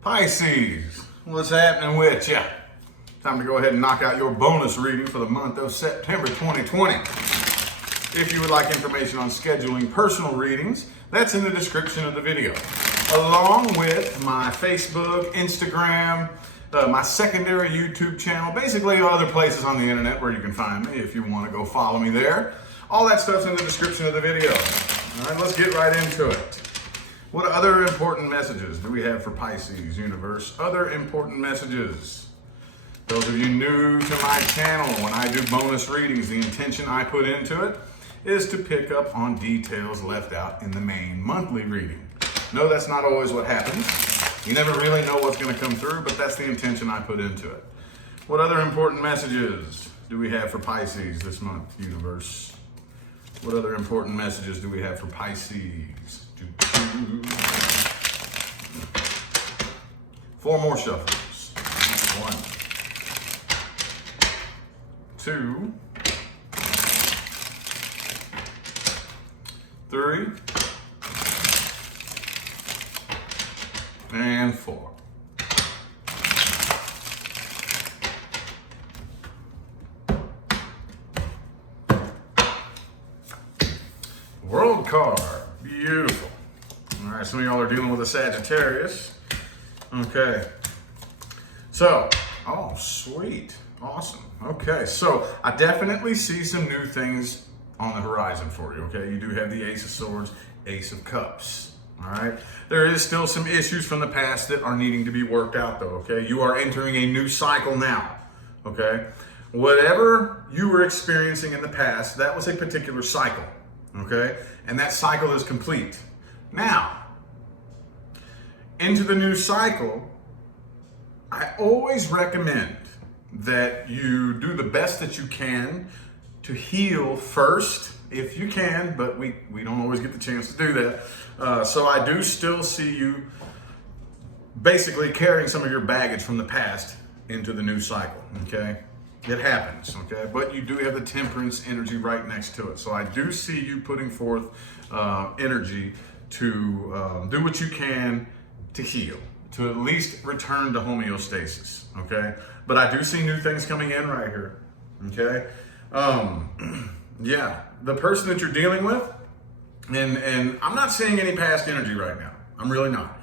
Pisces, what's happening with ya? Time to go ahead and knock out your bonus reading for the month of September 2020. If you would like information on scheduling personal readings, that's in the description of the video, along with my Facebook, Instagram, my secondary YouTube channel, basically other places on the internet where you can find me if you want to go follow me there. All that stuff's in the description of the video. All right, let's get right into it. What other important messages do we have for Pisces universe? Other important messages. Those of you new to my channel, when I do bonus readings, the intention I put into it is to pick up on details left out in the main monthly reading. No, that's not always what happens. You never really know what's going to come through, but that's the intention I put into it. What other important messages do we have for Pisces this month, universe? What other important messages do we have for Pisces? 4 more shuffles. 1, 2, 3, and 4. World card, beautiful. All right, some of y'all are dealing with a Sagittarius. Okay, so, oh, sweet, awesome. Okay, so I definitely see some new things on the horizon for you, okay? You do have the Ace of Swords, Ace of Cups, all right? There is still some issues from the past that are needing to be worked out though, okay? You are entering a new cycle now, okay? Whatever you were experiencing in the past, that was a particular cycle, okay? And that cycle is complete. Now, into the new cycle, I always recommend that you do the best that you can to heal first, if you can, but we don't always get the chance to do that. So I do still see you basically carrying some of your baggage from the past into the new cycle, okay? It happens, okay? But you do have the Temperance energy right next to it. So I do see you putting forth energy to do what you can to heal, to at least return to homeostasis, okay? But I do see new things coming in right here, okay? Yeah, the person that you're dealing with, and I'm not seeing any past energy right now. I'm really not.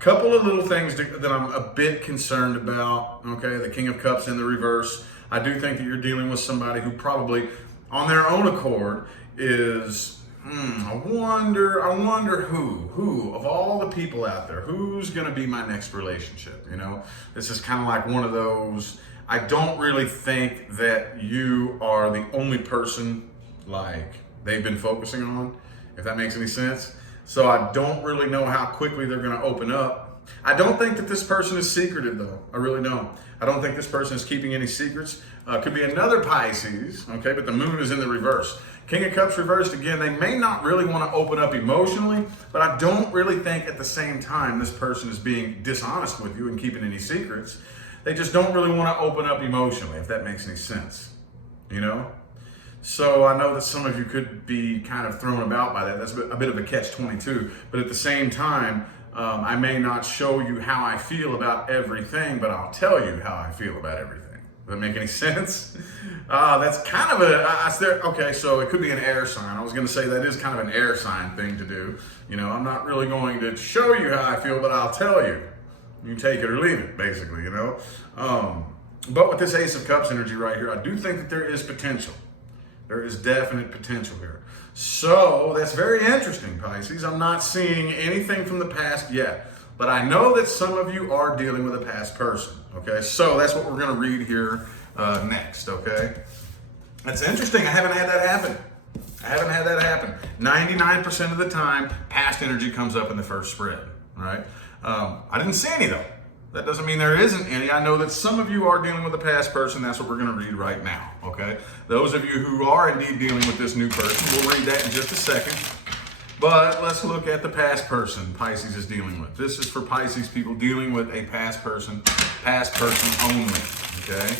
Couple of little things that I'm a bit concerned about, okay? The King of Cups in the reverse. I do think that you're dealing with somebody who probably, on their own accord, is, I wonder who of all the people out there, who's gonna be my next relationship, you know? This is kind of like one of those, I don't really think that you are the only person like they've been focusing on, if that makes any sense. So I don't really know how quickly they're gonna open up. I don't think that this person is secretive though, I really don't. I don't think this person is keeping any secrets. Could be another Pisces, okay, but the moon is in the reverse. King of Cups reversed again, they may not really want to open up emotionally, but I don't really think at the same time this person is being dishonest with you and keeping any secrets. They just don't really want to open up emotionally, if that makes any sense, you know? So I know that some of you could be kind of thrown about by that. That's a bit of a catch-22, but at the same time, I may not show you how I feel about everything, but I'll tell you how I feel about everything. Does that make any sense? That's kind of okay, so it could be an air sign. I was gonna say that is kind of an air sign thing to do. You know, I'm not really going to show you how I feel, but I'll tell you. You take it or leave it, basically, you know? But with this Ace of Cups energy right here, I do think that there is potential. There is definite potential here. So that's very interesting, Pisces. I'm not seeing anything from the past yet, but I know that some of you are dealing with a past person, okay? So that's what we're gonna read here next, okay? That's interesting, I haven't had that happen. 99% of the time, past energy comes up in the first spread, all right? I didn't see any though. That doesn't mean there isn't any. I know that some of you are dealing with a past person. That's what we're going to read right now, okay? Those of you who are indeed dealing with this new person, we'll read that in just a second. But let's look at the past person Pisces is dealing with. This is for Pisces people dealing with a past person only, okay?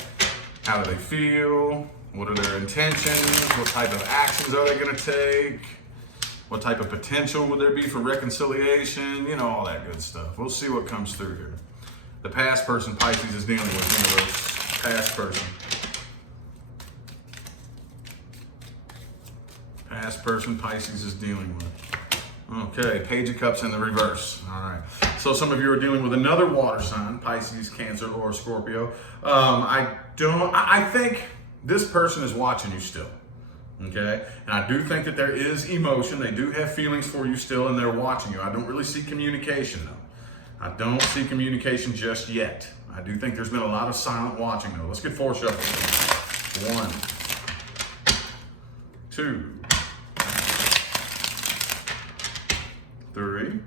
How do they feel? What are their intentions? What type of actions are they going to take? What type of potential would there be for reconciliation? You know, all that good stuff. We'll see what comes through here. The past person Pisces is dealing with, universe. Past person. Past person Pisces is dealing with. Okay, Page of Cups in the reverse. All right. So some of you are dealing with another water sign, Pisces, Cancer, or Scorpio. I think this person is watching you still. Okay? And I do think that there is emotion. They do have feelings for you still, and they're watching you. I don't really see communication, though. I don't see communication just yet. I do think there's been a lot of silent watching, though. Let's get 4 shuffles. 1, 2, 3,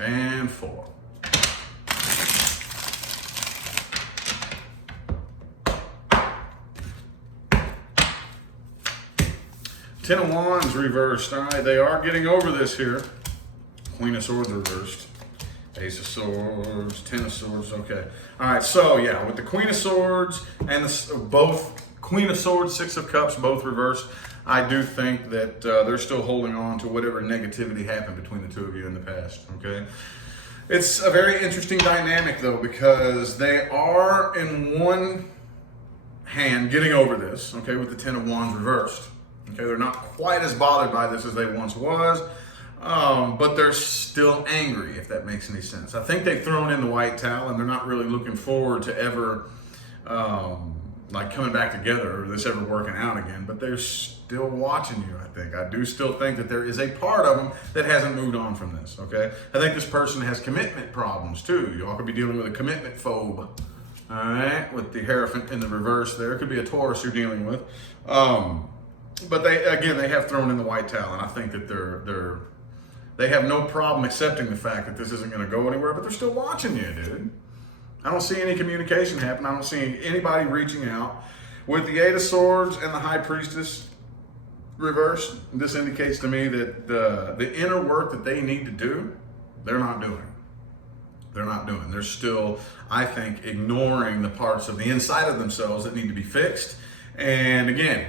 and 4. Ten of Wands reversed. All right, they are getting over this here. Queen of Swords reversed. Ace of Swords, Ten of Swords. Okay. All right. So yeah, with the Queen of Swords and both Queen of Swords, Six of Cups, both reversed. I do think that they're still holding on to whatever negativity happened between the two of you in the past. Okay. It's a very interesting dynamic though, because they are in one hand getting over this. Okay, with the Ten of Wands reversed. Okay, they're not quite as bothered by this as they once was, but they're still angry, if that makes any sense. I think they've thrown in the white towel and they're not really looking forward to ever like coming back together or this ever working out again, but they're still watching you, I think. I do still think that there is a part of them that hasn't moved on from this, okay? I think this person has commitment problems too. Y'all could be dealing with a commitment phobe, all right? With the Hierophant in the reverse there. It could be a Taurus you're dealing with. But they have thrown in the white towel, and I think that they have no problem accepting the fact that this isn't going to go anywhere, but they're still watching you, dude. I don't see any communication happen. I don't see anybody reaching out. With the Eight of Swords and the High Priestess reversed, this indicates to me that the inner work that they need to do, they're not doing. They're not doing. They're still, I think, ignoring the parts of the inside of themselves that need to be fixed. And again,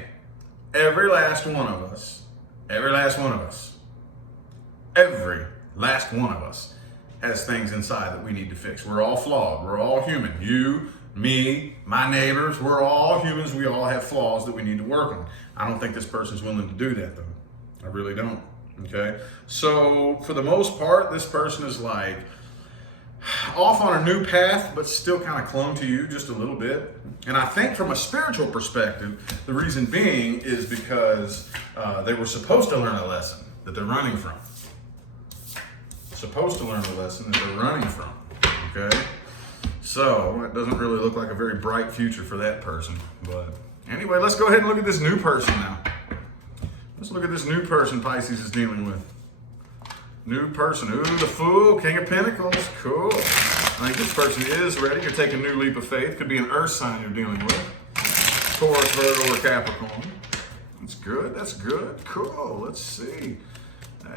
every last one of us has things inside that we need to fix. We're all flawed. We're all human. You, me, my neighbors, we're all humans. We all have flaws that we need to work on. I don't think this person's willing to do that, though. I really don't. Okay? So, for the most part, this person is like off on a new path, but still kind of clung to you just a little bit. And I think from a spiritual perspective, the reason being is because they were supposed to learn a lesson that they're running from. Supposed to learn a lesson that they're running from, okay? So it doesn't really look like a very bright future for that person. But anyway, let's go ahead and look at this new person now. Let's look at this new person Pisces is dealing with. New person. Ooh, the Fool, King of Pentacles. Cool. I think this person is ready. You're taking a new leap of faith. Could be an earth sign you're dealing with. Taurus, Virgo, or Capricorn. That's good. That's good. Cool. Let's see.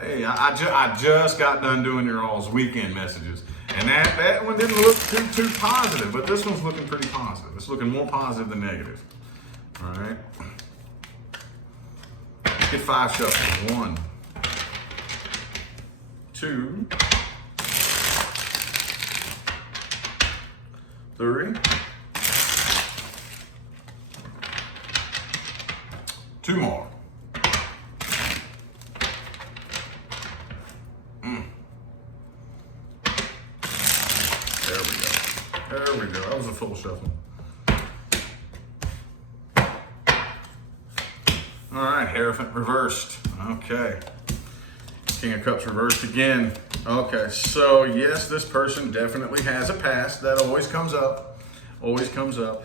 Hey, I just got done doing your all's weekend messages. And that one didn't look too positive, but this one's looking pretty positive. It's looking more positive than negative. All right. Let's get 5 shuffles. 1, 2, 3, 2 more. There we go. That was a full shuffle. All right, Hierophant reversed. Okay. King of Cups reversed again. Okay, so yes, this person definitely has a past. That always comes up. Always comes up.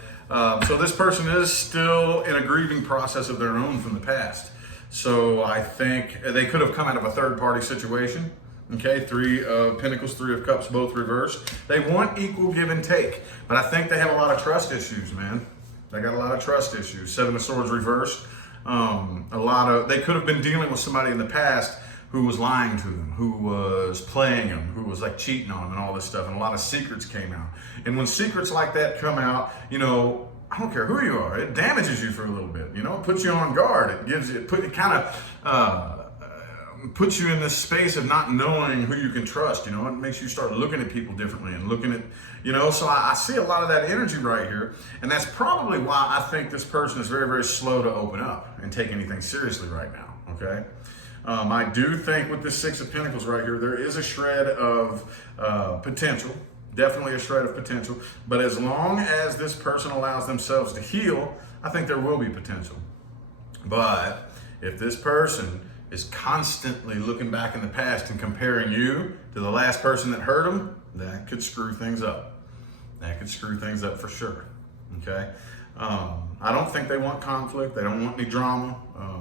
So this person is still in a grieving process of their own from the past. So I think they could have come out of a third-party situation. Okay, 3 of Pentacles, 3 of Cups, both reversed. They want equal give and take, but I think they have a lot of trust issues, man. They got a lot of trust issues. 7 of Swords reversed. They could have been dealing with somebody in the past who was lying to them, who was playing them, who was like cheating on them and all this stuff, and a lot of secrets came out. And when secrets like that come out, you know, I don't care who you are. It damages you for a little bit. You know, it puts you on guard. It gives you, it kind of puts you in this space of not knowing who you can trust. You know, it makes you start looking at people differently and looking at, you know, so I see a lot of that energy right here. And that's probably why I think this person is very, very slow to open up and take anything seriously right now. Okay. I do think with this Six of Pentacles right here, there is a shred of potential. Definitely a shred of potential. But as long as this person allows themselves to heal, I think there will be potential. But if this person is constantly looking back in the past and comparing you to the last person that hurt them, that could screw things up. That could screw things up for sure. Okay? I don't think they want conflict. They don't want any drama.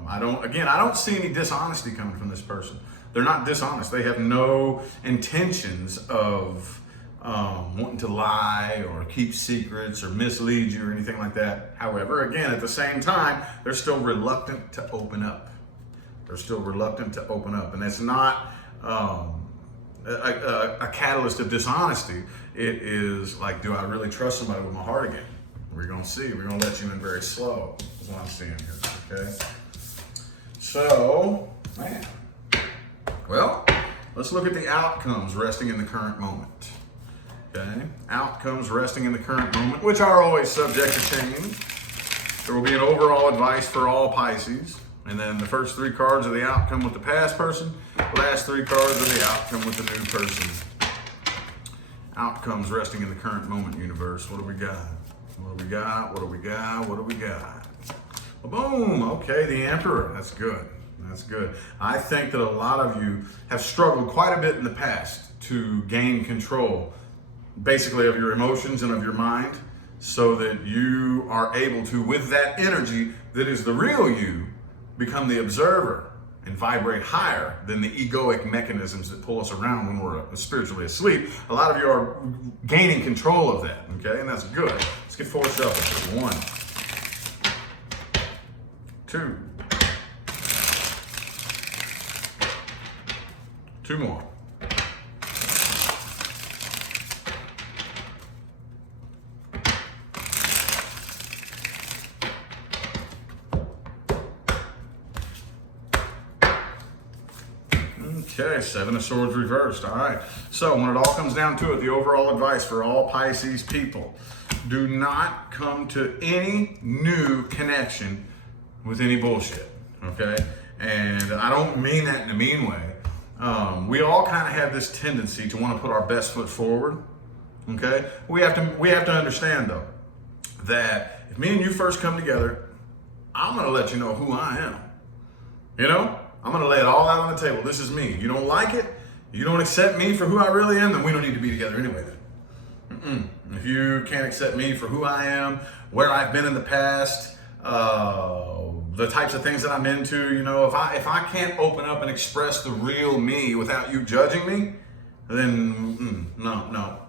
I don't see any dishonesty coming from this person. They're not dishonest. They have no intentions of wanting to lie or keep secrets or mislead you or anything like that. However, again, at the same time, they're still reluctant to open up. They're still reluctant to open up. And it's not a catalyst of dishonesty. It is like, do I really trust somebody with my heart again? We're going to see. We're going to let you in very slow, is what I'm seeing here, okay? So, man. Well, let's look at the outcomes resting in the current moment. Okay, outcomes resting in the current moment, which are always subject to change. There will be an overall advice for all Pisces. And then the first three cards are the outcome with the past person. The last three cards are the outcome with the new person. Outcomes resting in the current moment, universe. What do we got? What do we got? What do we got? What do we got? Well, boom. Okay, the Emperor. That's good. That's good. I think that a lot of you have struggled quite a bit in the past to gain control, basically, of your emotions and of your mind, so that you are able to, with that energy that is the real you, become the observer and vibrate higher than the egoic mechanisms that pull us around when we're spiritually asleep. A lot of you are gaining control of that, okay? And that's good. Let's get four shuffles. 1, 2, 2 more. Okay, 7 of Swords reversed. All right. So when it all comes down to it, the overall advice for all Pisces people, do not come to any new connection with any bullshit, okay? And I don't mean that in a mean way. We all kind of have this tendency to want to put our best foot forward, okay? We have to understand, though, that if me and you first come together, I'm going to let you know who I am, you know? I'm going to lay it all out on the table. This is me. You don't like it? You don't accept me for who I really am? Then we don't need to be together anyway then. If you can't accept me for who I am, where I've been in the past, the types of things that I'm into, you know, if I can't open up and express the real me without you judging me, then no.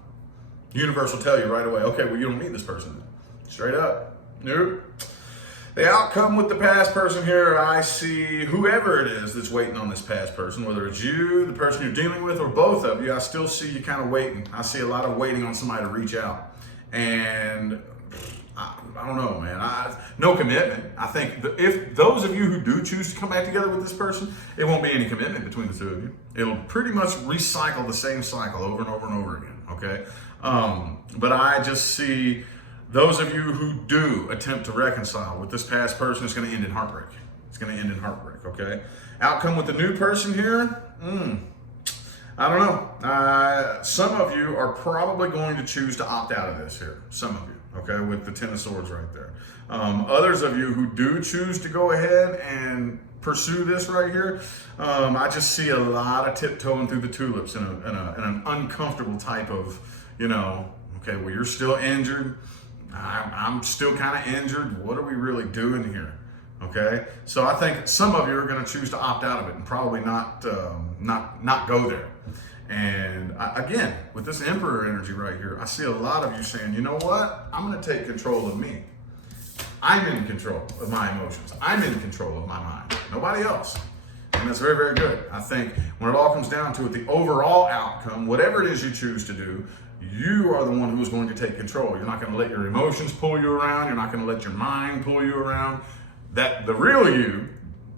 The universe will tell you right away, okay, well, you don't need this person. Straight up. Nope. The outcome with the past person here, I see whoever it is that's waiting on this past person, whether it's you, the person you're dealing with, or both of you, I still see you kind of waiting. I see a lot of waiting on somebody to reach out. And I don't know, man. No commitment. I think if those of you who do choose to come back together with this person, it won't be any commitment between the two of you. It'll pretty much recycle the same cycle over and over and over again, okay? But I just see those of you who do attempt to reconcile with this past person, it's going to end in heartbreak. It's going to end in heartbreak, okay? Outcome with the new person here, I don't know. Some of you are probably going to choose to opt out of this here. Some of you, okay, with the 10 of Swords right there. Others of you who do choose to go ahead and pursue this right here, I just see a lot of tiptoeing through the tulips in an uncomfortable type of, you know, okay, well, you're still injured. I'm still kind of injured. What are we really doing here? Okay, so I think some of you are going to choose to opt out of it and probably not go there. And again, with this Emperor energy right here, I see a lot of you saying, you know what? I'm going to take control of me. I'm in control of my emotions. I'm in control of my mind. Nobody else. And that's very, very good. I think when it all comes down to it, the overall outcome, whatever it is you choose to do, you are the one who's going to take control. You're not going to let your emotions pull you around. You're not going to let your mind pull you around. That the real you,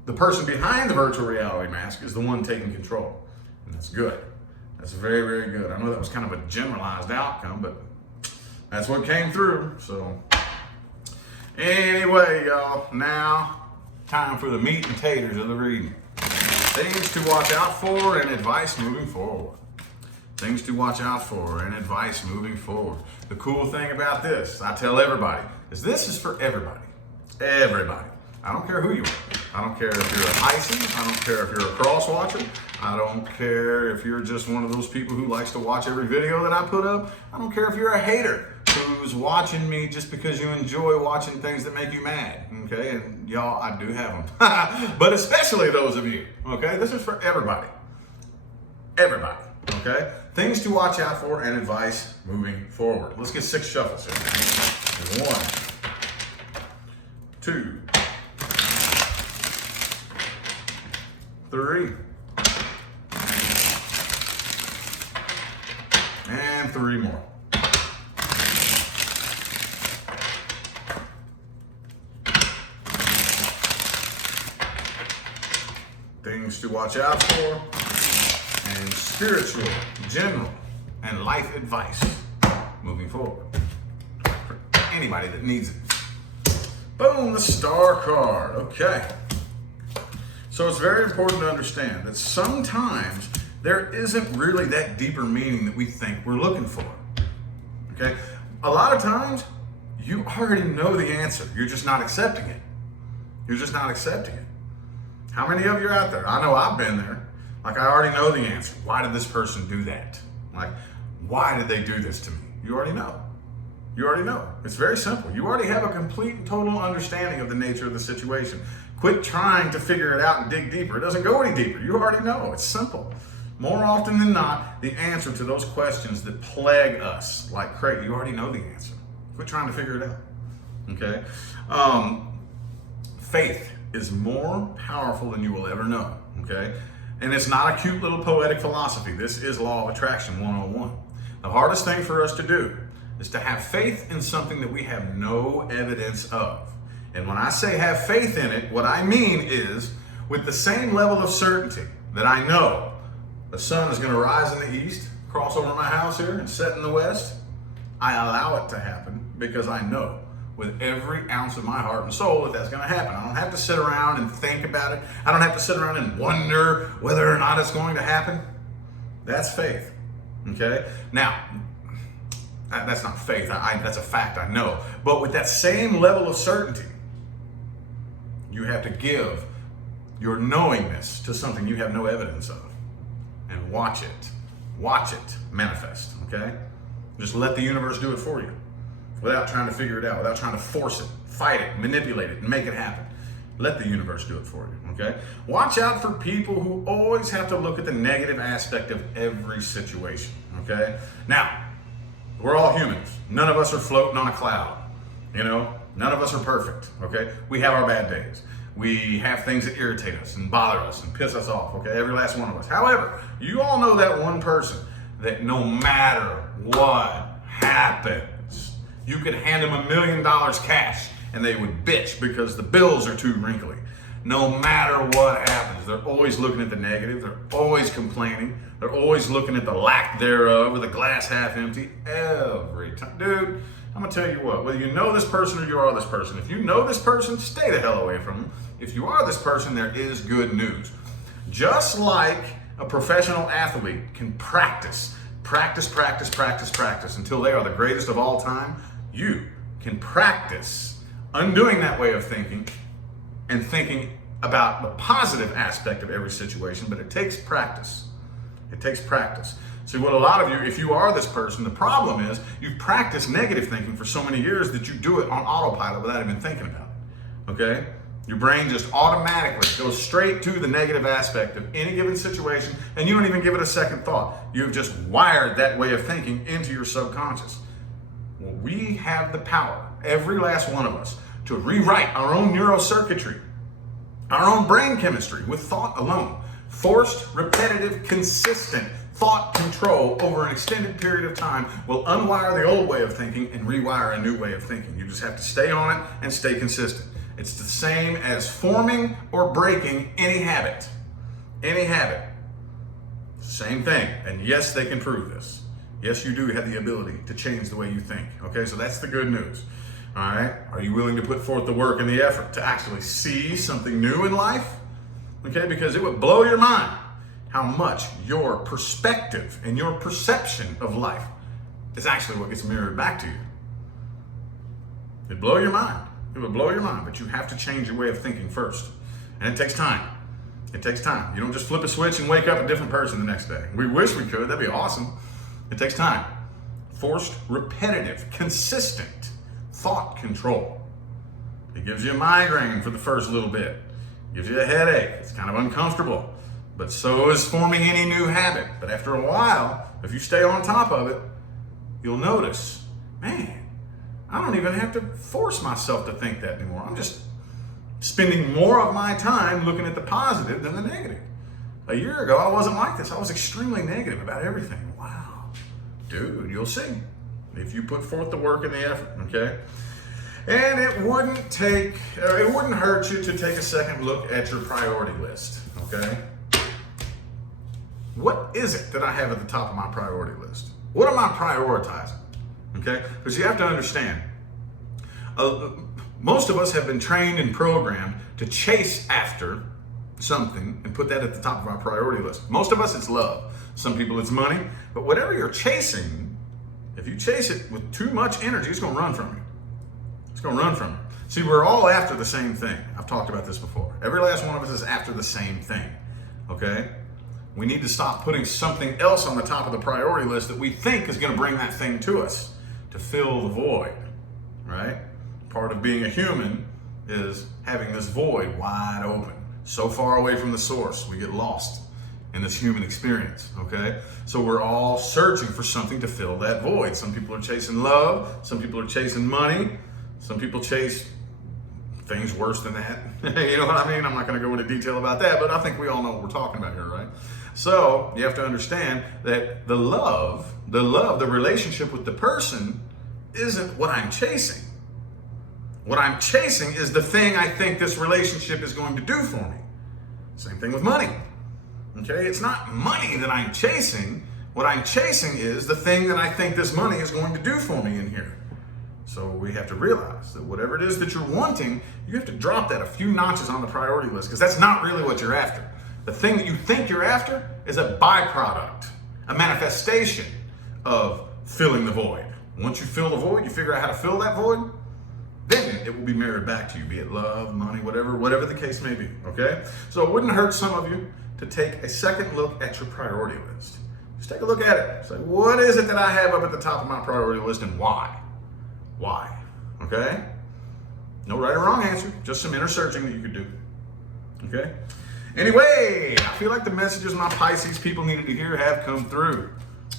the person behind the virtual reality mask, is the one taking control. And that's good. That's very, very good. I know that was kind of a generalized outcome, but that's what came through. So anyway, y'all, now time for the meat and taters of the reading. Things to watch out for and advice moving forward. Things to watch out for and advice moving forward. The cool thing about this, I tell everybody, is this is for everybody. Everybody. I don't care who you are. I don't care if you're a Pisces. I don't care if you're a cross watcher. I don't care if you're just one of those people who likes to watch every video that I put up. I don't care if you're a hater who's watching me just because you enjoy watching things that make you mad, okay? And y'all, I do have them. But especially those of you, okay? This is for everybody. Everybody, okay? Things to watch out for and advice moving forward. Let's get 6 shuffles here. 1, 2, 3, and 3 more. Things to watch out for, and spiritual, general, and life advice moving forward. For anybody that needs it. Boom, the star card. Okay. So it's very important to understand that sometimes there isn't really that deeper meaning that we think we're looking for. Okay? A lot of times, you already know the answer. You're just not accepting it. You're just not accepting it. How many of you are out there? I know I've been there. Like, I already know the answer. Why did this person do that? Like, why did they do this to me? You already know. You already know. It's very simple. You already have a complete and total understanding of the nature of the situation. Quit trying to figure it out and dig deeper. It doesn't go any deeper. You already know. It's simple. More often than not, the answer to those questions that plague us, like Craig, you already know the answer. Quit trying to figure it out. Okay? Faith is more powerful than you will ever know. Okay? And it's not a cute little poetic philosophy. This is law of attraction 101. The hardest thing for us to do is to have faith in something that we have no evidence of. And when I say have faith in it, what I mean is with the same level of certainty that I know the sun is going to rise in the east, cross over my house here, and set in the west, I allow it to happen because I know with every ounce of my heart and soul that that's going to happen. I don't have to sit around and think about it. I don't have to sit around and wonder whether or not it's going to happen. That's faith. Okay? Now, that's not faith. That's a fact, I know. But with that same level of certainty, you have to give your knowingness to something you have no evidence of. And watch it manifest, okay? Just let the universe do it for you without trying to figure it out, without trying to force it, fight it, manipulate it, and make it happen. Let the universe do it for you, okay? Watch out for people who always have to look at the negative aspect of every situation, okay? Now, we're all humans. None of us are floating on a cloud, you know? None of us are perfect, okay? We have our bad days. We have things that irritate us and bother us and piss us off, okay? Every last one of us. However, you all know that one person that no matter what happens, you could hand them $1 million cash and they would bitch because the bills are too wrinkly. No matter what happens, they're always looking at the negative. They're always complaining. They're always looking at the lack thereof or the glass half empty every time. Dude, I'm going to tell you what, whether you know this person or you are this person, if you know this person, stay the hell away from them. If you are this person, there is good news. Just like a professional athlete can practice until they are the greatest of all time, you can practice undoing that way of thinking and thinking about the positive aspect of every situation, but it takes practice. It takes practice. See, what a lot of you, if you are this person, the problem is you've practiced negative thinking for so many years that you do it on autopilot without even thinking about it, okay? Your brain just automatically goes straight to the negative aspect of any given situation, and you don't even give it a second thought. You've just wired that way of thinking into your subconscious. Well, we have the power, every last one of us, to rewrite our own neurocircuitry our own brain chemistry with thought alone. Forced, repetitive, consistent thought control over an extended period of time will unwire the old way of thinking and rewire a new way of thinking. You just have to stay on it and stay consistent. It's the same as forming or breaking any habit. Any habit. Same thing. And yes, they can prove this. Yes, you do have the ability to change the way you think. Okay, so that's the good news. All right, are you willing to put forth the work and the effort to actually see something new in life? Okay, because it would blow your mind how much your perspective and your perception of life is actually what gets mirrored back to you. It'd blow your mind. It would blow your mind, but you have to change your way of thinking first. And it takes time. It takes time. You don't just flip a switch and wake up a different person the next day. We wish we could. That'd be awesome. It takes time. Forced, repetitive, consistent thought control. It gives you a migraine for the first little bit. Gives you a headache. It's kind of uncomfortable. But so is forming any new habit. But after a while, if you stay on top of it, you'll notice, man, I don't even have to force myself to think that anymore. I'm just spending more of my time looking at the positive than the negative. A year ago, I wasn't like this. I was extremely negative about everything. Wow. Dude, you'll see if you put forth the work and the effort, okay? And it wouldn't hurt you to take a second look at your priority list, okay? What is it that I have at the top of my priority list? What am I prioritizing? Okay? Because you have to understand, most of us have been trained and programmed to chase after something and put that at the top of our priority list. Most of us, it's love. Some people, it's money. But whatever you're chasing, if you chase it with too much energy, it's going to run from you. It's going to run from you. See, we're all after the same thing. I've talked about this before. Every last one of us is after the same thing. Okay? We need to stop putting something else on the top of the priority list that we think is going to bring that thing to us to fill the void, right? Part of being a human is having this void wide open, so far away from the source, we get lost in this human experience, okay? So we're all searching for something to fill that void. Some people are chasing love, some people are chasing money, some people chase things worse than that. You know what I mean? I'm not going to go into detail about that, but I think we all know what we're talking about here, right? So you have to understand that the relationship with the person isn't what I'm chasing. What I'm chasing is the thing I think this relationship is going to do for me. Same thing with money. Okay? It's not money that I'm chasing. What I'm chasing is the thing that I think this money is going to do for me in here. So we have to realize that whatever it is that you're wanting, you have to drop that a few notches on the priority list, because that's not really what you're after. The thing that you think you're after is a byproduct, a manifestation of filling the void. Once you fill the void, you figure out how to fill that void, then it will be mirrored back to you, be it love, money, whatever the case may be, okay? So it wouldn't hurt some of you to take a second look at your priority list. Just take a look at it. Say, what is it that I have up at the top of my priority list and why? Why? Okay? No right or wrong answer, just some inner searching that you could do, okay? Anyway, I feel like the messages my Pisces people needed to hear have come through.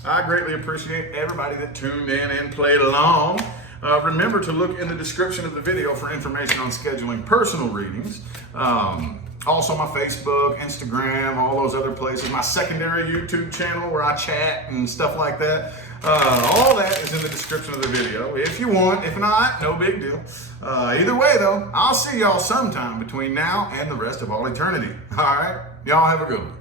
I greatly appreciate everybody that tuned in and played along. Remember to look in the description of the video for information on scheduling personal readings. Also my Facebook, Instagram, all those other places. My secondary YouTube channel where I chat and stuff like that. All that is in the description of the video if you want. If not, no big deal. Either way though, I'll see y'all sometime between now and the rest of all eternity. All right? Y'all have a good one.